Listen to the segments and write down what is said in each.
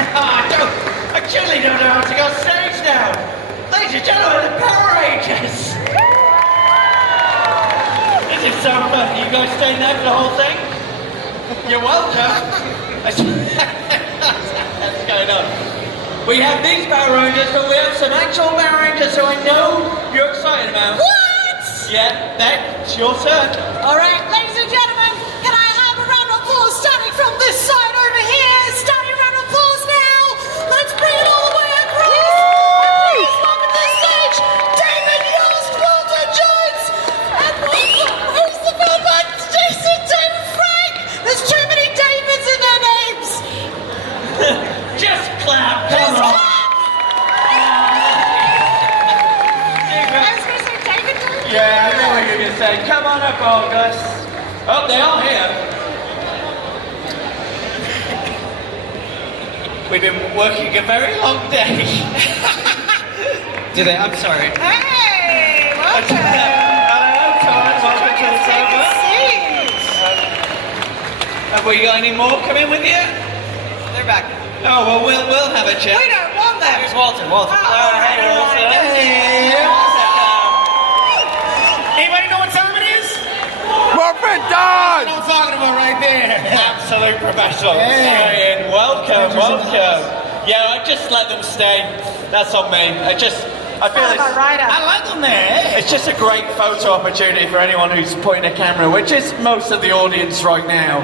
I truly don't know how to go on stage now. Ladies and gentlemen, the Power Rangers. This is so fun. You guys staying there for the whole thing? You're welcome. What's going on? We have these Power Rangers, but we have some actual Power Rangers who I know you're excited about. What? Yeah, that's your turn. All right, ladies and gentlemen, can I have a round of applause starting from this side over here? Starting round of applause now. Let's bring it all the way across. Please welcome to the stage, David Yost, Walter Jones, and who's the velvet? Jason, David Frank. There's too many Davids in their names. Just clap. Come on. Yeah, I know what you're going to say. Come on up, August. Oh, they are here. We've been working a very long day. Do they? I'm sorry. Hey, welcome. Hello, Thomas. Welcome to the table. Have we got any more coming with you? They're back. Oh, well, we'll have a chat. We don't want them. Here's Walter. Walter. Hey, Walter. Hey. Anybody know what time it is? Muffin That's Dog! what I'm talking about right there. Absolute professional. Hey. Ian, welcome. Yeah, I just let them stay. That's on me. I feel I like them there. it's just a great photo opportunity for anyone who's pointing a camera, which is most of the audience right now.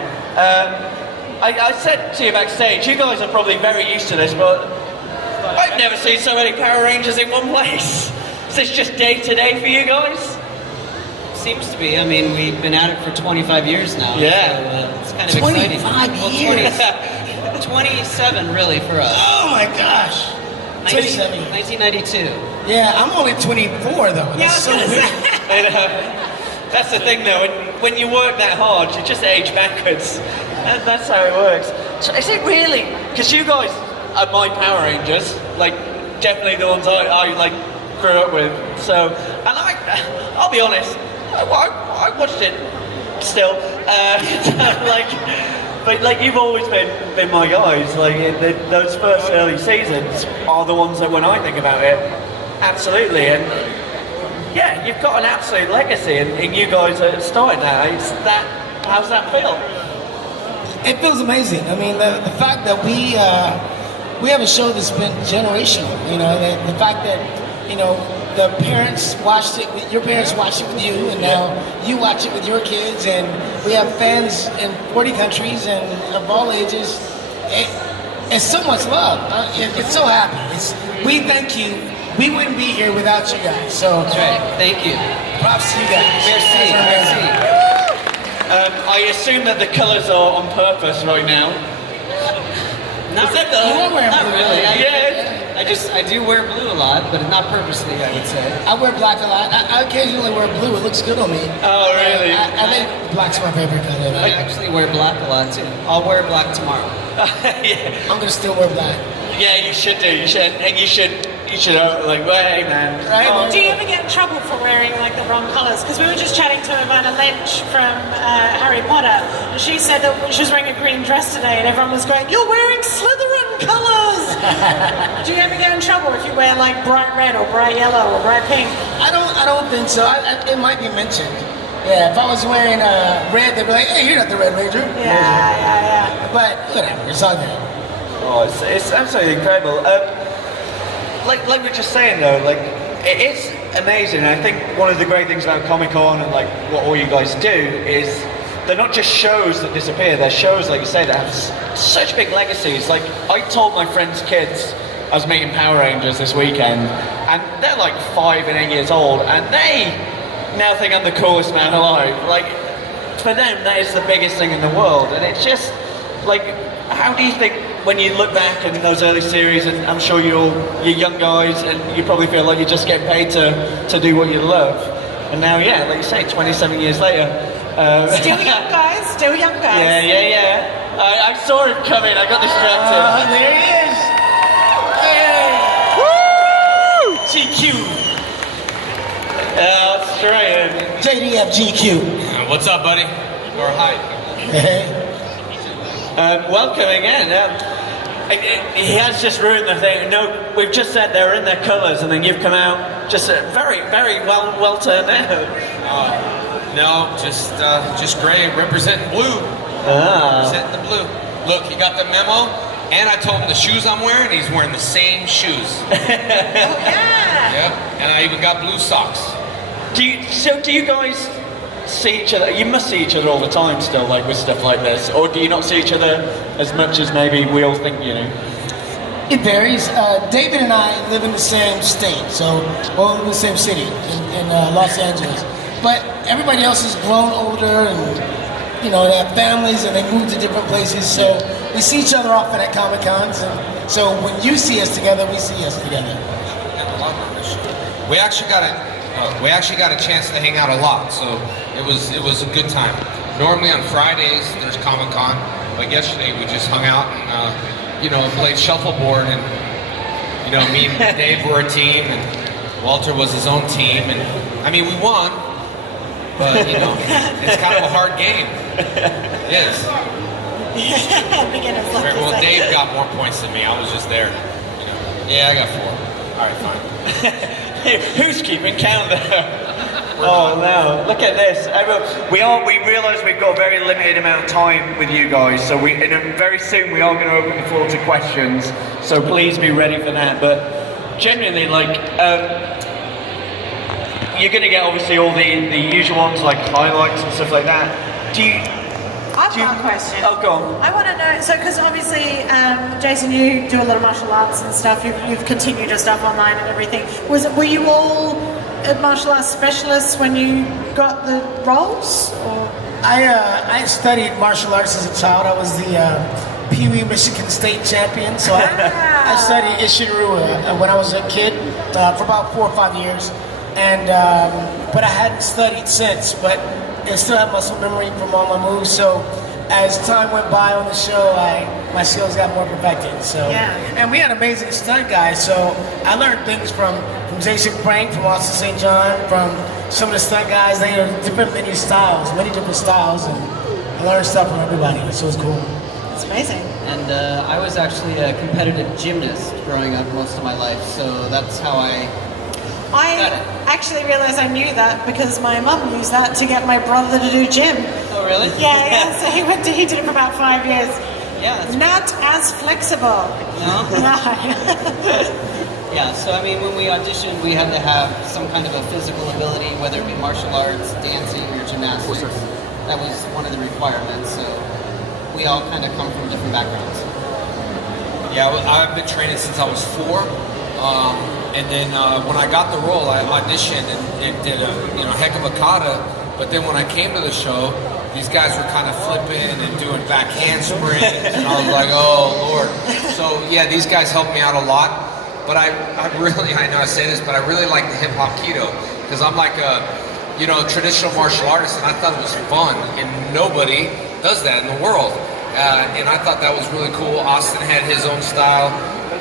I said to you backstage, you guys are probably very used to this, but I've never seen so many Power Rangers in one place. Is this just day to day for you guys? Seems to be. I mean, we've been at it for 25 years now. Yeah. So, it's kind of 25 exciting. years? 27 really for us. Oh my gosh. 27. 1992. Yeah, I'm only 24 though. That's so weird. And, that's the thing though, when you work that hard, you just age backwards. That's how it works. So is it really, because you guys are my Power Rangers, like definitely the ones I like grew up with. So, and I'll be honest, I watched it still, but you've always been my guys. Like those first early seasons are the ones that when I think about it, absolutely. And yeah, you've got an absolute legacy, and you guys are starting that. How's that feel? It feels amazing. I mean, the fact that we have a show that's been generational. You know, the fact that the parents watched it, your parents watched it with you, and now you watch it with your kids, and we have fans in 40 countries and of all ages. It's so much love. It's so happy. We thank you. We wouldn't be here without you guys. So That's right. Thank you. props to you guys. Merci. Merci. I assume that the colours are on purpose right now. Not, You are wearing not blue, really. right? I do wear blue a lot, but not purposely, I would say. I wear black a lot. I occasionally wear blue. It looks good on me. Oh, really? I think black's my favorite color. I actually wear black a lot too. I'll wear black tomorrow. Yeah. I'm gonna still wear black. Yeah, you should do. You should, and you should like, well, hey, man. Right? Do you ever get in trouble for wearing like the wrong colours? Because we were just chatting to Ivana Lynch from Harry Potter, and she said that she was wearing a green dress today, and everyone was going, "You're wearing Slytherin colours." Do you ever get in trouble if you wear like bright red or bright yellow or bright pink? I don't think so. It might be mentioned. Yeah, if I was wearing red, they'd be like, "Hey, you're not the Red Ranger." Yeah. But whatever, it's all good. Oh, it's absolutely incredible. Like we were just saying though, like it is amazing. And I think one of the great things about Comic-Con and like what all you guys do is they're not just shows that disappear. They're shows, like you say, that have such big legacies. Like I told my friends' kids I was meeting Power Rangers this weekend, and they're like 5 and 8 years old, and they now think I'm the coolest man alive. Like for them, that is the biggest thing in the world, and it's just like, how do you think? When you look back in those early series, and I'm sure you're young guys, and you probably feel like you're just getting paid to do what you love. And now, yeah, like you say, 27 years later. Still young guys. Still young guys. Yeah. I saw him coming, I got distracted. There he is. Hey. GQ. Straight in. JDF GQ. What's up, buddy? Or hi. Hey. Welcome again. He has just ruined the thing. No, we've just said they're in their colours, and then you've come out just very, very well turned out. No, just gray, representing blue. Representing the blue. Look, he got the memo, and I told him the shoes I'm wearing, he's wearing the same shoes. Yeah. Yep, and I even got blue socks. Do you guys see each other? You must see each other all the time still, like with stuff like this, or do you not see each other as much as maybe we all think you know? It varies. David and I live in the same state, so well, in the same city in Los Angeles. But everybody else has grown older, and you know they have families, and they move to different places. So we see each other often at Comic Cons, and so when you see us together, we see us together. We actually got a chance to hang out a lot, so it was a good time. Normally on Fridays there's Comic Con, but yesterday we just hung out and played shuffleboard, and me and Dave were a team, and Walter was his own team, and I mean we won, but it's kind of a hard game. It is. Beginners love to Well, say. Dave got more points than me. I was just there. Yeah, I got 4. All right, fine. Who's keeping count there? Oh no! Look at this. We realise we've got a very limited amount of time with you guys, so very soon we are going to open the floor to questions. So please be ready for that. But genuinely, you're going to get obviously all the usual ones like highlights and stuff like that. I've got a question. Oh, go on. I want to know, so because obviously, Jason, you do a lot of martial arts and stuff. You've continued your stuff online and everything. Were you all martial arts specialists when you got the roles? Or? I studied martial arts as a child. I was the Pee Wee Michigan State champion. So I studied Ishinryu when I was a kid for about 4 or 5 years, and but I hadn't studied since. But I still have muscle memory from all my moves. So as time went by on the show, my skills got more perfected. So and we had amazing stunt guys. So I learned things from Jason Frank, from Austin St. John, from some of the stunt guys. They are many different styles, and I learned stuff from everybody. So it's cool. It's amazing. And I was actually a competitive gymnast growing up most of my life, so that's how I actually realised I knew that because my mum used that to get my brother to do gym. Oh, really? Yeah. So he did it for about 5 years. Yeah. That's Not as flexible. No? No. Yeah, so I mean, when we auditioned, we had to have some kind of a physical ability, whether it be martial arts, dancing, or gymnastics. That was one of the requirements, so we all kind of come from different backgrounds. Yeah, I've been training since I was 4. And then when I got the role, I auditioned and did a heck of a kata. But then when I came to the show, these guys were kind of flipping and doing back handspring, and I was like, oh Lord. So yeah, these guys helped me out a lot. But I know I say this, but I really like the hip hop keto because I'm like a traditional martial artist, and I thought it was fun, and nobody does that in the world. And I thought that was really cool. Austin had his own style.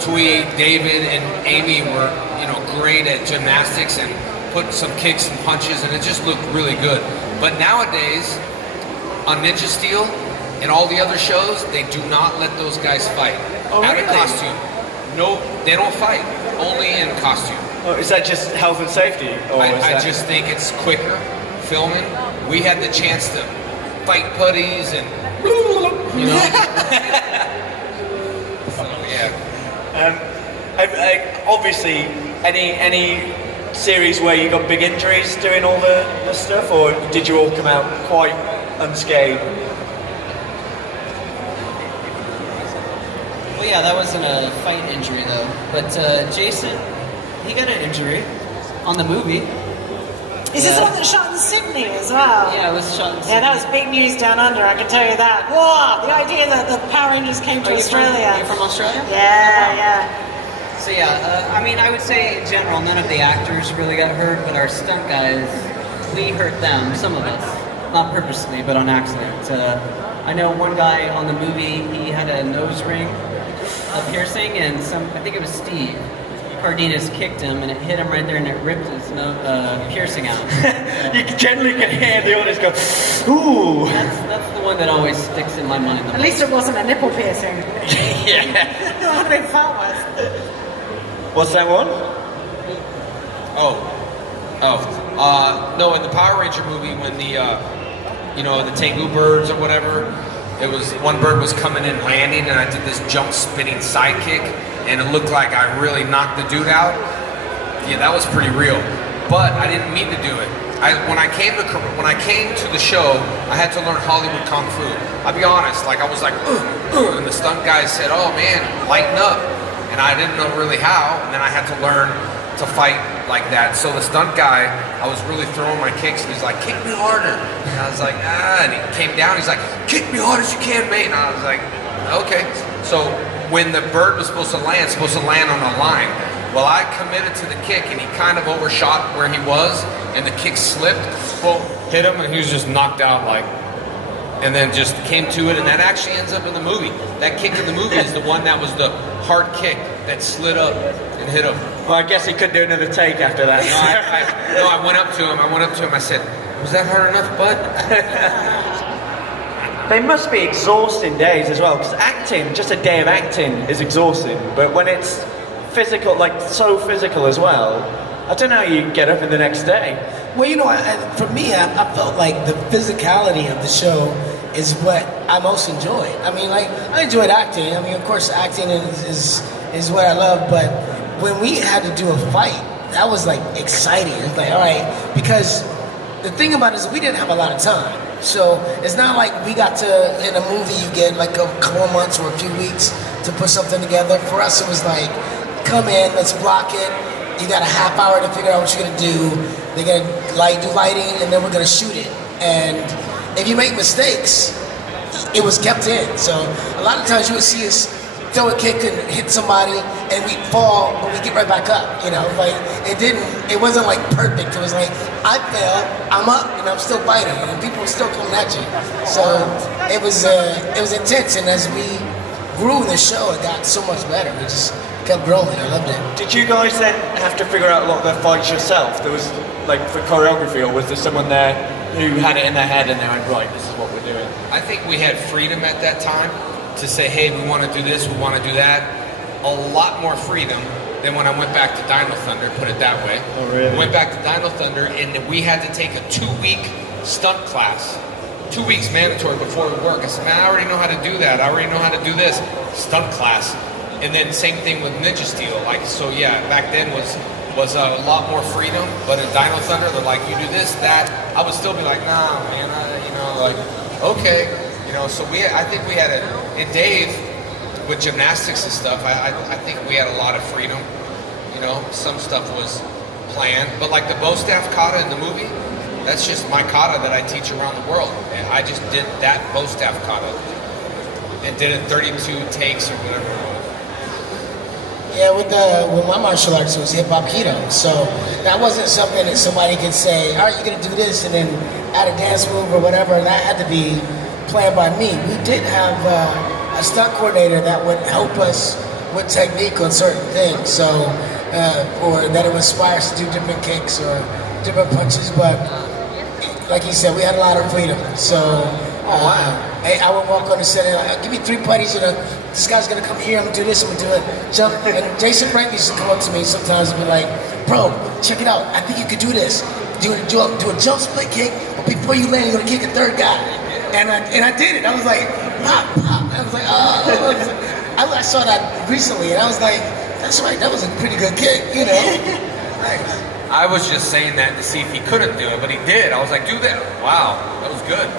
Tweed, David, and Amy were, great at gymnastics and put some kicks and punches, and it just looked really good. But nowadays, on Ninja Steel and all the other shows, they do not let those guys fight out of costume. No, they don't fight. Only in costume. Oh, is that just health and safety? Or I just think it's quicker filming. We had the chance to fight putties and so yeah. Obviously, any series where you got big injuries doing all the stuff, or did you all come out quite unscathed? Well, yeah, that wasn't a fight injury though. But Jason, he got an injury on the movie. Is this the one that shot in Sydney as well? Yeah, it was shot in Sydney. Yeah, that was big news down under, I can tell you that. Whoa, the idea that the Power Rangers came to Australia. You're from Australia? Yeah. So yeah, I mean, I would say in general, none of the actors really got hurt, but our stunt guys, we hurt them, some of us. Not purposely, but on accident. I know one guy on the movie, he had a nose ring, a piercing, and I think it was Steve. Cardenas kicked him, and it hit him right there, and it ripped his piercing out. You generally can hear the audience go, ooh. That's the one that always sticks in my mind. At least it wasn't a nipple piercing. Yeah. It would have been far worse. What's that one? No, in the Power Ranger movie, when the Tengu birds or whatever, it was one bird was coming in landing, and I did this jump spinning sidekick, and it looked like I really knocked the dude out. Yeah, that was pretty real, but I didn't mean to do it. When I came to the show, I had to learn Hollywood Kung Fu. I'll be honest, like I was like, and the stunt guy said, "Oh man, lighten up," and I didn't know really how, and then I had to learn to fight like that. So the stunt guy, I was really throwing my kicks, and he's like, "Kick me harder," and I was like, and he came down, he's like, "Kick me hard as you can, mate," and I was like, okay. So when the bird was supposed to land on a line. Well, I committed to the kick, and he kind of overshot where he was, and the kick slipped, hit him, and he was just knocked out, like, and then just came to it, and that actually ends up in the movie. That kick in the movie is the one that was the hard kick that slid up and hit him. Well, I guess he couldn't do another take after that. I went up to him, I said, "Was that hard enough, bud?" They must be exhausting days as well, because acting, just a day of acting is exhausting, but when it's physical, like so physical as well, I don't know how you get up in the next day. Well, for me, I felt like the physicality of the show is what I most enjoyed. I mean, like, I enjoyed acting. I mean, of course, acting is what I love, but when we had to do a fight, that was like exciting. It's like, all right, because the thing about it is we didn't have a lot of time. So it's not like we got to, in a movie, you get like a couple of months or a few weeks to put something together. For us, it was like, come in, let's block it. You got a half hour to figure out what you're gonna do. They're gonna do lighting, and then we're gonna shoot it. And if you make mistakes, it was kept in. So a lot of times you would see us throw a kick and hit somebody, and we fall, but we get right back up. Like it wasn't like perfect. It was like I fell, I'm up, and I'm still fighting, and people were still coming at you. So it was intense, and as we grew in the show, it got so much better. We just kept growing. I loved it. Did you guys then have to figure out a lot of the fights yourself? There was, like, for choreography, or was there someone there who had it in their head and they went, right, this is what we're doing? I think we had freedom at that time to say, hey, we want to do this, we want to do that. A lot more freedom than when I went back to Dino Thunder, put it that way. Oh, really? Went back to Dino Thunder, and we had to take a 2-week stunt class. 2 weeks mandatory before we work. I said, man, I already know how to do that. I already know how to do this. Stunt class. And then same thing with Ninja Steel. So yeah, back then was a lot more freedom. But in Dino Thunder, they're like, you do this, that. I would still be like, nah, man, okay. So I think we had and Dave, with gymnastics and stuff, I think we had a lot of freedom. Some stuff was planned. But like the bow staff kata in the movie, that's just my kata that I teach around the world. And I just did that bow staff kata and did it 32 takes or whatever it was. Yeah, with my martial arts, it was hip hop keto. So that wasn't something that somebody could say, all right, you're gonna do this, and then add a dance move or whatever. And that had to be planned by me. We did have a stunt coordinator that would help us with technique on certain things. So, or that it would inspire us to do different kicks or different punches. But like he said, we had a lot of freedom. So I would walk on the set and like, give me 3 buddies, this guy's gonna come here, I'm gonna do this, I'm gonna do it, jump. And Jason Frank used to come up to me sometimes and be like, bro, check it out, I think you could do this. Do a jump split kick, but before you land, you're gonna kick a third guy. And I did it. I was like, pop, pop. I was like, oh. I saw that recently, and I was like, that's right, that was a pretty good kick, Nice. I was just saying that to see if he couldn't do it, but he did. I was like, do that. Wow, that was good.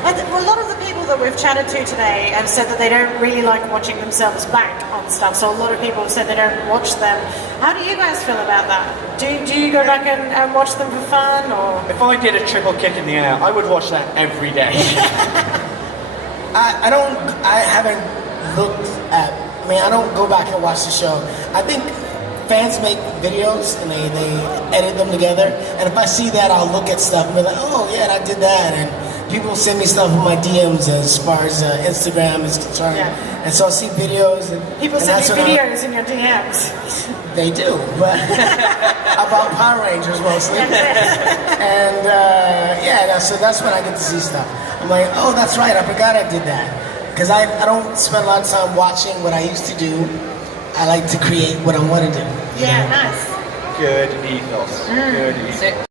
A lot of the people that we've chatted to today have said that they don't really like watching themselves back on stuff. So a lot of people have said they don't watch them. How do you guys feel about that? Do you go back and watch them for fun, or? If I did a triple kick in the air, I would watch that every day. I haven't looked at, I don't go back and watch the show. I think fans make videos and they edit them together. And if I see that, I'll look at stuff and be like, oh yeah, I did that. And people send me stuff in my DMs as far as Instagram is concerned, Yeah. and so I see videos. And People and send that's you when videos in your DMs. They do, but about Power Rangers mostly. And so that's when I get to see stuff. I'm like, oh, that's right, I forgot I did that. Because I don't spend a lot of time watching what I used to do. I like to create what I want to do. Yeah, nice. Good ethos. Good ethos.